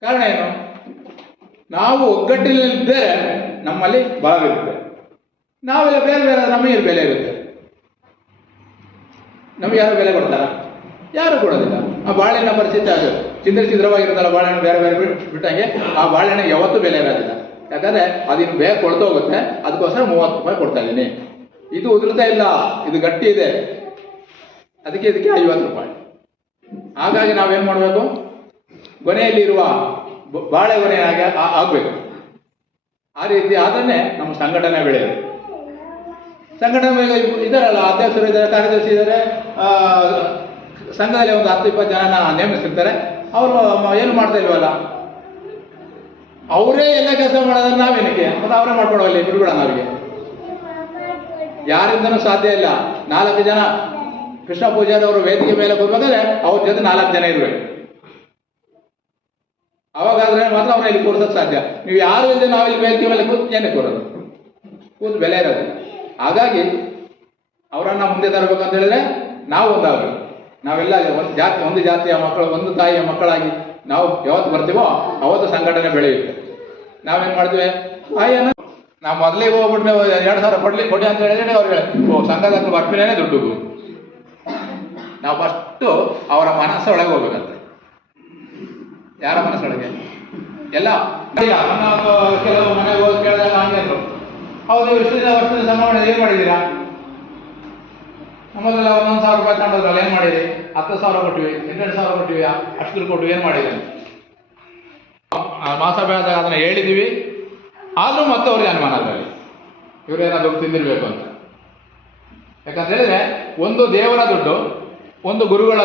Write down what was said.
ಕಾರಣ ಏನು? ನಾವು ಒಗ್ಗಟ್ಟಿನಲ್ಲಿದ್ದರೆ ನಮ್ಮಲ್ಲಿ ಬಲವಿರುತ್ತೆ ನಾವೆಲ್ಲ ಬೇರೆ ಬೇರೆ, ನಮಗೆ ಬೆಲೆ ಇರುತ್ತೆ. ನಮಗೆ ಯಾರು ಬೆಲೆ ಕೊಡ್ತಾರ? ಯಾರು ಕೊಡೋದಿಲ್ಲ. ಆ ಬಾಳೆಹಣ್ಣ ಪರಿಸ್ಥಿತಿ ಅದು. ಚಿಂದ್ರ ಚಿದ್ರವಾಗಿರುತ್ತಲ್ಲ ಬಾಳೆಹಣ್ಣು ಬೇರೆ ಬೇರೆ ಬಿಟ್- ಬಿಟ್ಟಂಗೆ ಆ ಬಾಳೆಹಣ್ಣು ಯಾವತ್ತೂ ಬೆಲೆ ಇರೋದಿಲ್ಲ. ಯಾಕಂದ್ರೆ ಅದಿನ್ನು ಬೇಗ ಕೊಳ್ತೋಗುತ್ತೆ ಅದಕ್ಕೋಸ್ಕರ ಮೂವತ್ತು ರೂಪಾಯಿ ಕೊಡ್ತಾ ಇದ್ದೀನಿ. ಇದು ಉದುರ್ತಾ ಇಲ್ಲ. ಇದು ಗಟ್ಟಿ ಇದೆ. ಅದಕ್ಕೆ ಇದಕ್ಕೆ ಐವತ್ತು ರೂಪಾಯಿ. ಹಾಗಾಗಿ ನಾವೇನು ಮಾಡಬೇಕು? ಕೊನೆಯಲ್ಲಿರುವ ಬಾಳೆ ಕೊನೆಯಾಗಿ ಆಗಬೇಕು. ಆ ರೀತಿ ಆದನ್ನೇ ನಮ್ಮ ಸಂಘಟನೆ ಬೆಳೆಯೋದು. ಸಂಘಟನೆ ಇದಾರಲ್ಲ ಅಧ್ಯಕ್ಷರು ಇದ್ದಾರೆ, ಕಾರ್ಯದರ್ಶಿ ಇದ್ದಾರೆ ಸಂಘದಲ್ಲಿ ಒಂದು ಹತ್ತು, ಇಪ್ಪತ್ತು ಜನ ನೇಮಿಸಿರ್ತಾರೆ. ಅವರು ಏನು ಮಾಡ್ತಾ ಇಲ್ವಲ್ಲ? ಅವರೇ ಎಲ್ಲ ಕೆಲಸ ಮಾಡೋದ್ರೆ ನಾವೇನಕ್ಕೆ? ಮತ್ತೆ ಅವರೇ ಮಾಡ್ಕೊಡೋಲ್ಲ ಬಿಡ್ಬಿಡೋಣ ಅವರಿಗೆ. ಯಾರಿಂದನೂ ಸಾಧ್ಯ ಇಲ್ಲ. ನಾಲ್ಕು ಜನ ಕೃಷ್ಣ ಪೂಜಾರಿ ಅವರು ವೇದಿಕೆ ಮೇಲೆ ಬರ್ಬೇಕಾದ್ರೆ ಅವ್ರ ಜೊತೆ ನಾಲ್ಕು ಜನ ಇರ್ಬೇಕು. ಅವಾಗಾದ್ರೆ ಮಾತ್ರ ಅವ್ರ ಇಲ್ಲಿ ಕೂರಿಸೋದು ಸಾಧ್ಯ. ನೀವು ಯಾರು ಇಲ್ಲದೆ ನಾವು ಇಲ್ಲಿ ಮೇಲೆ ಕೂತ್ ಏನಕ್ಕೆ ಕೂರೋದು ಕೂತು ಬೆಲೆ ಇರೋದು. ಹಾಗಾಗಿ ಅವರನ್ನ ಮುಂದೆ ತರಬೇಕಂತ ಹೇಳಿದ್ರೆ ನಾವು ಒಂದಾಗಬೇಕು ನಾವೆಲ್ಲ ಒಂದು ಜಾತಿ ಒಂದು ಜಾತಿಯ ಮಕ್ಕಳು, ಒಂದು ತಾಯಿಯ ಮಕ್ಕಳಾಗಿ ನಾವು ಯಾವತ್ತು ಬರ್ತೀವೋ ಅವತ್ತು ಸಂಘಟನೆ ಬೆಳೆಯುತ್ತೆ. ನಾವೇನ್ ಮಾಡ್ತೀವಿ? ತಾಯಿಯನ್ನು ನಾವು ಮೊದಲೇ ಹೋಗ್ಬಿಟ್ಟು ಎರಡು ಸಾವಿರ ಕೊಡ್ಲಿ ಕೊಡಿ ಅಂತ ಹೇಳಿದ್ರೆ ಅವ್ರಿಗೆ ಓ ಸಂಘದ ಬರ್ಪಿನೇ ದುಡ್ಡು. ನಾವು ಫಸ್ಟು ಅವರ ಮನಸ್ಸೊಳಗೆ ಹೋಗ್ಬೇಕಂತೆ. ಯಾರ ಮನಸ್ಸೊಳಗೆ? ಎಲ್ಲ. ನಾವು ಕೆಲವು ಮನೆಗೆ ಹೋಗಿ ಕೇಳಿದಾಗ ಹಂಗೆ ಅಂದ್ರು ಹೌದು ಇಷ್ಟು ವರ್ಷದ ಸಂಭಾವನೆ ಏನ್ ಮಾಡಿದ್ದೀರಾ ನಮ್ಮದೆಲ್ಲ ಒಂದೊಂದು ಸಾವಿರ ರೂಪಾಯಿ ತಗೊಂಡದ್ರಲ್ಲ ಏನು ಮಾಡಿರಿ ಹತ್ತು ಸಾವಿರ ಕೊಟ್ಟಿವಿ ಎಂಟೆಂಟು ಸಾವಿರ ಕೊಟ್ಟಿವಿ, ಅಷ್ಟು ದುಡ್ಡು ಕೊಟ್ಟು ಏನು ಮಾಡಿದೆ ಮಾಸ ಆದಾಗ ಅದನ್ನು ಹೇಳಿದ್ದೀವಿ ಆದರೂ ಮತ್ತೆ ಅವ್ರಿಗೆ ಅನುಮಾನ ಅದರಲ್ಲಿ ಇವರೇನಾದ್ರು ತಿಂದಿರ್ಬೇಕು ಅಂತ. ಯಾಕಂತ ಹೇಳಿದ್ರೆ, ಒಂದು ದೇವರ ದುಡ್ಡು, ಒಂದು ಗುರುಗಳ